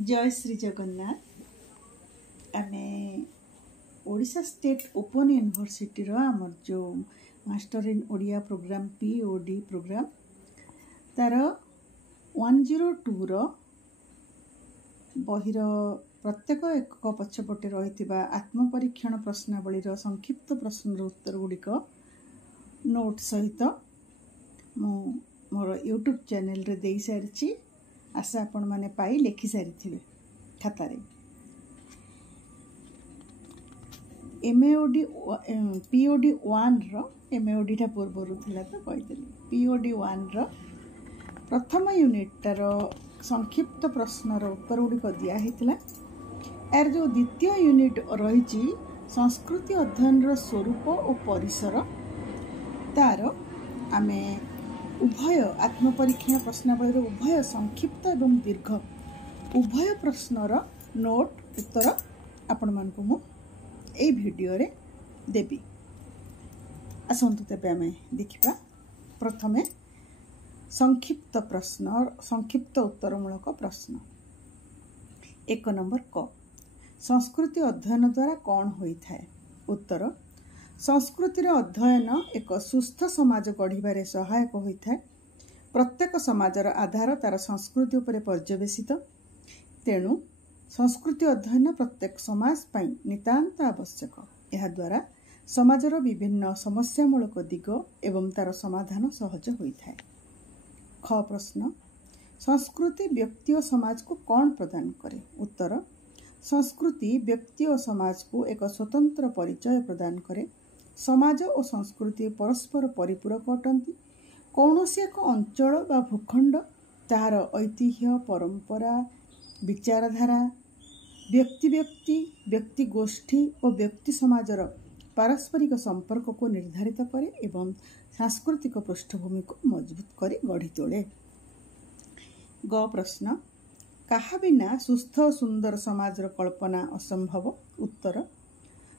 जय श्री जगन्नाथ। आमे Odisha state open university आमर जो master in Odia program POD program तार 102 रो बहिर प्रत्येक एक पछपटे रही आत्मपरीक्षण प्रश्नावली संक्षिप्त प्रश्न उत्तर गुड़िक नोट सहित मोर यूट्यूब चैनल रे दे सारी आशा आपण माने पाई लिखि सारी थे खातार POD 1 रो MAOD टा पूर्वर थिला तो कहितली POD 1 रो प्रथम यूनिट तार संक्षिप्त प्रश्नर उत्तर गुड़िक दिया हेतिला। यार जो द्वितीय यूनिट रही संस्कृति अध्ययन रो स्वरूप और परिसर तार आमे उभय आत्मपरीक्षण प्रश्नावली उभय संक्षिप्त एवं दीर्घ उभय प्रश्नर नोट उत्तर आपण मानकु मु एई वीडियो रे देबी। आसंतु तेबे आमे देखिबा प्रथमे संक्षिप्त प्रश्न संक्षिप्त उत्तरमूलक प्रश्न। 1 नंबर क संस्कृति अध्ययन द्वारा कौन होइथाय? उत्तर संस्कृतिर अध्ययन एक सुस्थ समाज गढ़िबारे सहायक होइथाय। प्रत्येक समाजर आधार तार संस्कृति उपरे पर्यवेसित, तेणु संस्कृति अध्ययन प्रत्येक समाज पई नितांत आवश्यक। एहा द्वारा समाजर विभिन्न समस्यामूलक दिग एवं तार समाधान सहज होइथाय। ख प्रश्न संस्कृति व्यक्ति और समाज को कौन प्रदान करे? उत्तर संस्कृति व्यक्ति और समाज को एक स्वतंत्र परिचय प्रदान करे। समाज और संस्कृति परस्पर परिपूरक अटंती। कौनसी एक अंचल बा भूखंड तार ऐतिह्य परंपरा विचारधारा व्यक्ति गोष्ठी और व्यक्ति समाजर पारस्परिक संपर्क को निर्धारित करे एवं सांस्कृतिक पृष्ठभूमि को मजबूत कर गढ़ी तोले। ग प्रश्न कहा बिना सुस्थ और सुंदर समाजर कल्पना असंभव? उत्तर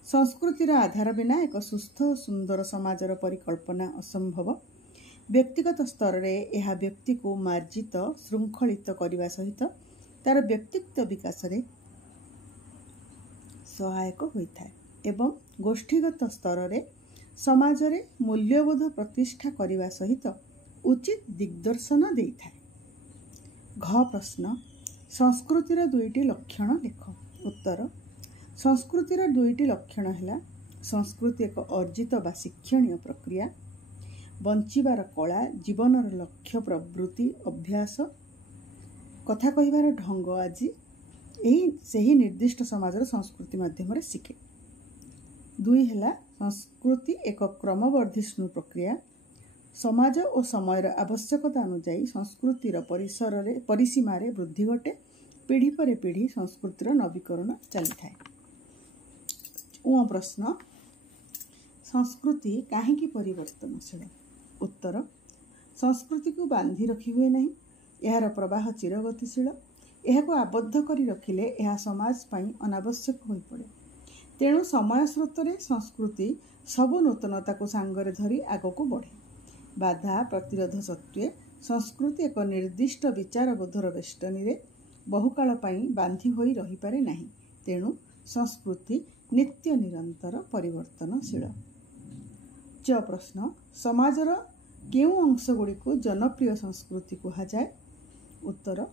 संस्कृतिर आधार बिना एक सुस्थ और सुंदर समाजर परिकल्पना असंभव। व्यक्तिगत स्तर रे यह व्यक्ति को मार्जित श्रृंखलित करने सहित तार व्यक्तित्व विकास रे सहायक होइथाय एवं गोष्ठीगत स्तर रे समाज रे मूल्यबोध प्रतिष्ठा करने सहित उचित दिग्दर्शन देइथाय। घ प्रश्न संस्कृतिर दुईटी लक्षण लेख। उत्तर संस्कृतिर दुईटी लक्षण है संस्कृति एक अर्जित बा शिक्षणीय प्रक्रिया, बंचिबार कला, जीवनर लक्ष्य प्रवृत्ति अभ्यास कथा कहिबार ढंग आज यही निर्दिष्ट समाजर संस्कृति माध्यम रे शिखे। दुई है संस्कृति एक क्रमवर्धिष्णु प्रक्रिया, समाज और समयर आवश्यकता अनुଯାयी संस्कृतिर परिसीमा रे वृद्धि घटे, पीढ़ी पर पीढ़ी संस्कृतिर नवीकरण चली थाए। प्रश्न संस्कृति काहेकि परिवर्तनशील? उत्तर संस्कृति को बांधि रखी हुए नहीं, यार प्रवाह चिरगतिशील। यह को आबद्ध करी रखिले यह समाज पाई अनावश्यक हो पड़े। तेणु समय स्रोत रे संस्कृति सबु नूतनता को सांगरे धरी आग को बढ़े। बाधा प्रतिरोध सत्वे संस्कृति एक निर्दिष्ट विचार बोधर बेष्टनी रे बहुकाल पाई बांधि होई रही पारे नहीं। तेणु संस्कृति नित्य निरंतर परिवर्तनशील। च प्रश्न समाजर केउ अंश गुड़ी को जनप्रिय संस्कृति कहा जाए? उत्तर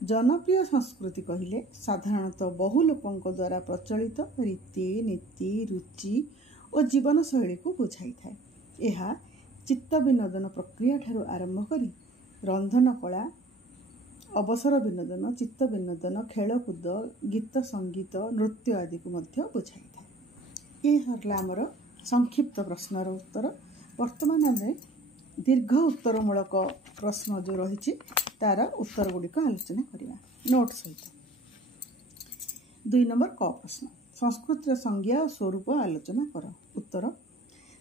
जनप्रिय संस्कृति कहिले साधारणतः बहु लोकों द्वारा प्रचलित रीति नीति रुचि और जीवन शैली को बुझाई थाए। यह चित्त विनोदन प्रक्रिया ठारू आरंभ करी रंधन कला, अवसर विनोदन, चित्त विनोदन, खेलकूद, गीत संगीत, नृत्य आदि को मध्य बुझाई थाए। ये हरला आमर संक्षिप्त प्रश्नर उत्तर। वर्तमान आम दीर्घ उत्तरमूलक प्रश्न जो रही तार उत्तर गुड़िक आलोचना करवा नोट सहित। 2 नंबर क प्रश्न संस्कृतिर संज्ञा और स्वरूप आलोचना कर। उत्तर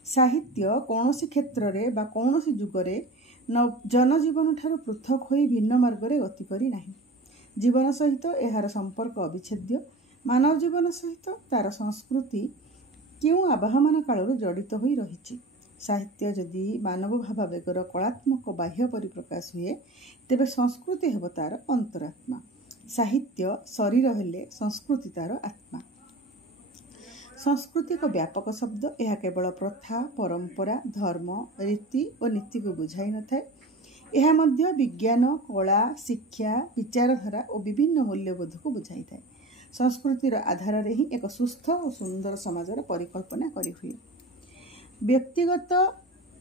साहित्य कौनसी क्षेत्र रे बा कौनसी जुगरे जनजीवन ठारू पृथक होई भिन्न मार्ग रे गति करी नाही। जीवन सहित एहार संपर्क अविच्छेद्य। मानव जीवन सहित तार संस्कृति क्यों आवाहमान कालरू जड़ित होई रहिछि। साहित्य जदि मानव भावावेगर कलात्मक बाह्य परिप्रकाश हुए तेबे संस्कृति हेब तार अंतरात्मा। साहित्य शरीर हेले संस्कृति तार आत्मा। संस्कृति एक व्यापक शब्द। यह केवल प्रथा, परंपरा, धर्म, रीति और नीति को बुझाई न थाए। यह मध्य विज्ञान, कला, शिक्षा, विचारधारा और विभिन्न मूल्यबोध को बुझाई थाए। संस्कृतिर आधार रे ही एक सुस्थ और सुंदर समाजर परिकल्पना करी हुए। व्यक्तिगत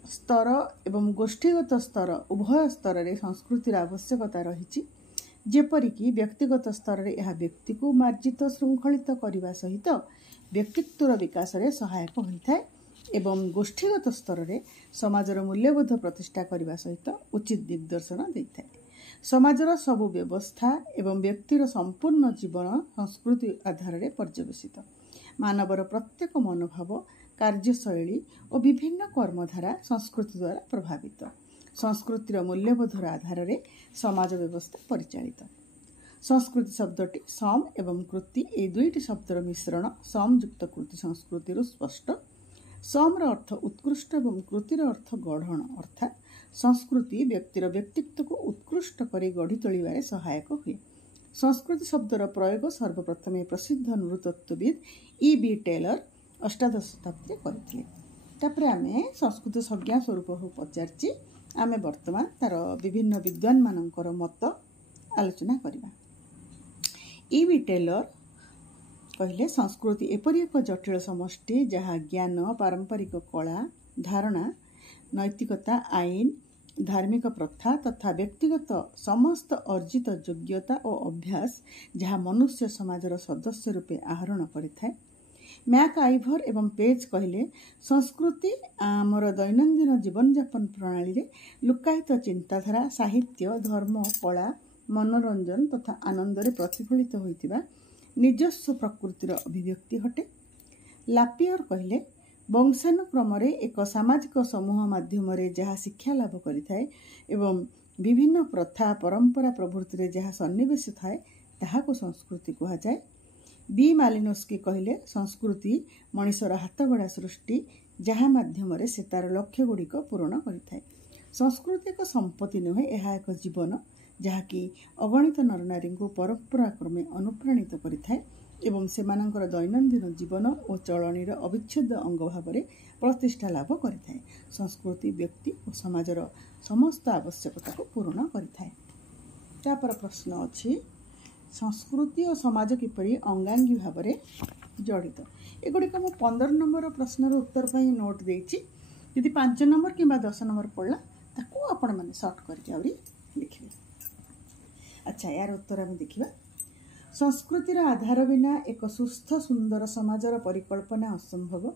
स्तर एवं गोष्ठीगत स्तर उभय स्तर रे संस्कृतिर आवश्यकता रही। जेपरिक व्यक्तिगत स्तर रे यह व्यक्ति को मार्जित श्रृंखलित करने सहित व्यक्तित्वर विकास रे सहायक होता है एवं गोष्ठीगत स्तर रे समाजर मूल्यबोध प्रतिष्ठा करने सहित उचित दिग्दर्शन देता है। समाजर सबु व्यवस्था एवं व्यक्तिर संपूर्ण जीवन संस्कृति आधार रे पर्यवेसित। मानवर प्रत्येक मनोभाव, कार्यशैली और विभिन्न कर्मधारा संस्कृति द्वारा प्रभावित। संस्कृतिर मूल्यबोधर आधार रे समाज व्यवस्था परिचालित। संस्कृति शब्दटी सम एवं कृति ए दुईटी शब्दर मिश्रण समयुक्त कृति संस्कृतिर स्पष्ट। समर अर्थ उत्कृष्ट एवं कृतिर अर्थ गढ़ण, अर्थात संस्कृति व्यक्तिर व्यक्तित्व को उत्कृष्ट कर गढ़ी तोलिबारे सहायक हुए। संस्कृति शब्दर प्रयोग सर्वप्रथमे प्रसिद्ध नृतत्वविद E.B. टेलर अष्टादश शताब्दी करथिले। तापर आमे संस्कृत संज्ञा स्वरूप पचारछि। आमे वर्तमान तार विभिन्न विद्वान मानकर मत आलोचना करिबा। E.B. टेलर कहले संस्कृति एपरि एक जटिल समष्टि जहाँ ज्ञान, पारंपरिक कला, धारणा, नैतिकता, आईन, धार्मिक प्रथा तथा व्यक्तिगत समस्त अर्जित योग्यता और अभ्यास जहाँ मनुष्य समाजर सदस्य रूपे आहरण करिथाए। मैक आइभर एवं पेज कहले संस्कृति आमर दैनंदिन जीवन यापन प्रणाली रे लुकायित चिंताधारा, साहित्य, धर्म, कला, मनोरंजन तथा आनंद रे प्रतिफलित होइतिबा निजस्व प्रकृतिर अभिव्यक्ति हटे। लापियर कहले वंशानुक्रम एक सामाजिक समूह माध्यम जहाँ शिक्षा लाभ करिथाए एवं विभिन्न प्रथा, परंपरा प्रभृति रे जहाँ सन्निवेश थाए ताहाको संस्कृति कहा जाए। बी मालिनोस्की कहले संस्कृति मनुष्यर हाथगढ़ा सृष्टि जहाँ माध्यम से तार लक्ष्य गुड़िक पूरण करिथाए। संस्कृति एक संपत्ति नुहे, यह एक जीवन जहाँकि अगणित नर नारी को परंपरा क्रमे अनुप्राणित करिथाए एवं सेमानंकर दैनंदिन जीवन और चलनीर अविच्छेद अंग भाव में प्रतिष्ठा लाभ करिथाए। संस्कृति व्यक्ति और समाजर समस्त आवश्यकता को पूर्ण करिथाए। तापर प्रश्न अछि संस्कृति और समाज किपरि अंगांगी भाव में जड़ित। एगुड़िक मु 15 नंबर प्रश्नर उत्तर पाई नोट देछि। यदि 5 नंबर कि 10 नंबर पड़ला ताको आपण माने सर्ट करके आउरी लिखिबे। अच्छा, यार उत्तर आम देखिबा। संस्कृतिर आधार बिना एक सुस्थ सुंदर समाजर परिकल्पना असंभव।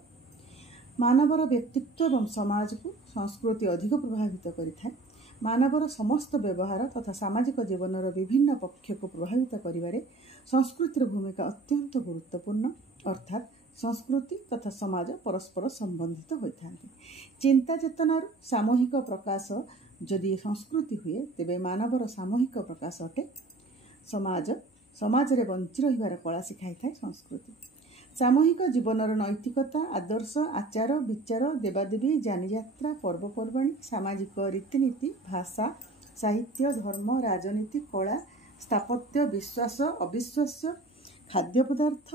मानवर व्यक्तित्व एवं समाज को संस्कृति अधिक प्रभावित करिथाए। मानवर समस्त व्यवहार तथा सामाजिक जीवनर विभिन्न पक्ष को प्रभावित करिबारे संस्कृतिर भूमिका अत्यंत गुरुत्वपूर्ण। अर्थात संस्कृति तथा समाज परस्पर संबंधित होइथाନ୍ତି। चिंता चेतनार सामूहिक प्रकाश जदि संस्कृति हुए तेबे मानवर सामूहिक प्रकाश अटे। समाज रे बंची रहिबार कला शिखाई थाए संस्कृति। सामूहिक जीवनर नैतिकता, आदर्श, आचार विचार, देवादेवी, जानियात्रा, पर्वपर्वाणी, सामाजिक रीतिनीति, भाषा, साहित्य, धर्म, राजनीति, कला, स्थापत्य, विश्वास, अविश्वास, खाद्य पदार्थ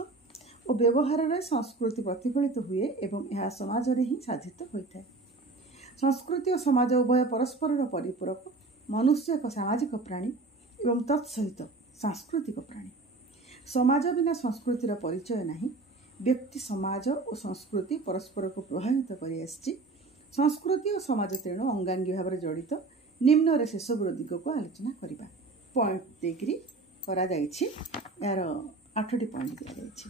और व्यवहार रे संस्कृति प्रतिफलित हुए एवं यह समाज रे ही साधित होइथाए। संस्कृति और समाज उभय परस्पर परिपूरक। मनुष्य एक सामाजिक प्राणी एवं तत्सहित सांस्कृतिक प्राणी। समाज बिना संस्कृतिर परिचय नहीं। व्यक्ति, समाज और संस्कृति परस्पर को प्रभावित करि आछि। संस्कृति और समाज तेणु अंगांगी भाव में जड़ित। निम्न रे सेसबुर दिग को आलोचना करिबा। पॉइंट देकरी करा जाइछि। यार 8टी पॉइंट दिया जाइछि।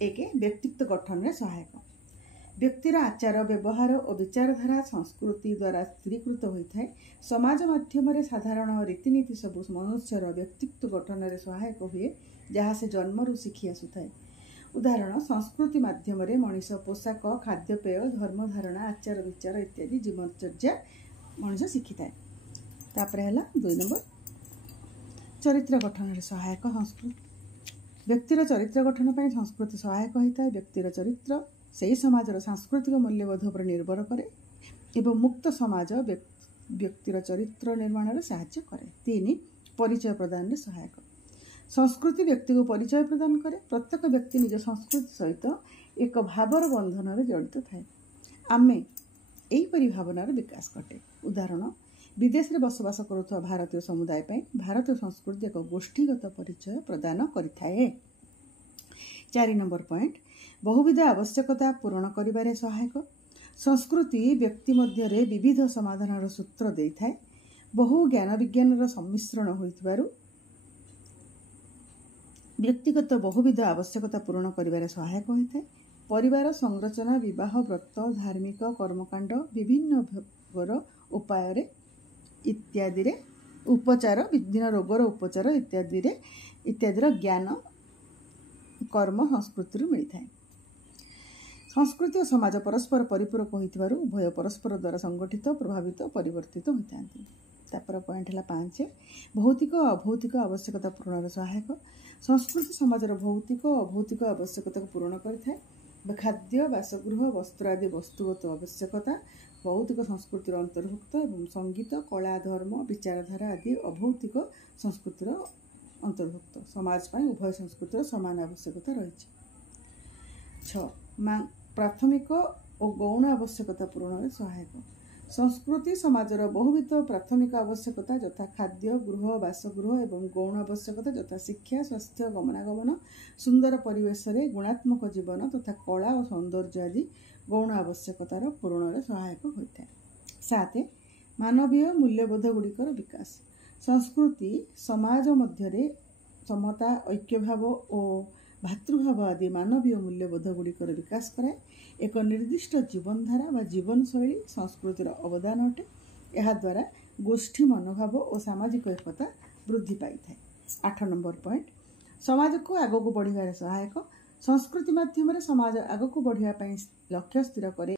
एक, व्यक्तित्व गठन में सहायक। व्यक्तिर आचार व्यवहार और विचारधारा संस्कृति द्वारा स्थिरीकृत होता है। समाज माध्यम साधारण रीतिनीति सब मनुष्यर व्यक्तित्व गठन में सहायक हुए जहाँ से जन्मरू शिखी आसुए। उदाहरण संस्कृति माध्यम मनीष पोशाक, खाद्यपेय, धर्म धारणा, आचार विचार इत्यादि जीवनचर्या मनीष शिखी थाए। तापर है 2 नंबर चरित्र गठन में सहायक संस्कृति। व्यक्तिर चरित्र गठन पर संस्कृति सहायक होता है। व्यक्तिर चरित्र से समाजर सांस्कृतिक मूल्यबोध पर निर्भर करे एवं मुक्त समाज व्यक्तिर चरित्र निर्माण में साहाय्य करे। 3, परिचय प्रदान सहायक। संस्कृति व्यक्ति को परिचय प्रदान करे। प्रत्येक व्यक्ति निज संस्कृति सहित एक भावर बंधन जड़ित थाए। आमे एहीपरि भावनार विकास घटे। उदाहरण, विदेश में बसवास करुवा भारतीय समुदाय पर भारतीय संस्कृति एक गोष्ठीगत परिचय प्रदान करिथाए। 4 नंबर पॉइंट, बहुविध आवश्यकता पूरण करिबारे सहायक। संस्कृति व्यक्ति मध्यरे विविध समाधानर सूत्र देइथाए। बहु ज्ञान विज्ञानर सम्मिश्रण होइथिबारु व्यक्तिगत बहुविध आवश्यकता पूरण करिबारे सहायक होइथाए। परिवार संरचना, विवाह, व्रत, धार्मिक कर्मकांड, विभिन्न भोगर उपाय इत्यादि उपचार, विभिन्न रोगर उपचार इत्यादि ज्ञान कर्म संस्कृति मिलता है। संस्कृति और समाज परस्पर परिपूरक होइथिबारु उभय परस्पर द्वारा संगठित, प्रभावित, परिवर्तित होता है। तापर पॉइंट है 5, भौतिक और अभौतिक आवश्यकता पूरण सहायक। संस्कृति समाजर भौतिक और अभौतिक आवश्यकता को पूर्ण करिथाए। खाद्य, बासगृह, वस्त्र आदि वस्तुगत आवश्यकता भौतिक संस्कृतिर अंतर्भुक्त एवं संगीत, कला, धर्म, विचारधारा आदि अभौतिक संस्कृतिर अंतर्भुक्त। समाज पर उभय संस्कृतिर समान आवश्यकता रही। 6, प्राथमिक और गौण आवश्यकता पूरण सहायक। संस्कृति समाजर बहुविध प्राथमिक आवश्यकता यथा खाद्य, गृह, बासगृह एवं गौण आवश्यकता यथा शिक्षा, स्वास्थ्य, गमनागमन, सुंदर परिवेश रे गुणात्मक जीवन तथा कला और सौंदर्य आदि गौण आवश्यकतार पूरण सहायक होता है। 7, मानवीय मूल्यबोध गुड़िकर विकास। संस्कृति समाज मध्य समता, ऐक्यभाव और भातृभाव आदि मानवीय मूल्यबोध गुड़िकर विकास कराए। एक निर्दिष्ट जीवनधारा व जीवनशैली संस्कृतिर अवदान अटे। यह द्वारा गोष्ठी मनोभाव और सामाजिक एकता वृद्धि पाई थाए। 8 नंबर पॉइंट, समाज को आगक बढ़िबार सहायक। संस्कृति माध्यम समाज आगक बढ़िया लक्ष्य स्थिर करे।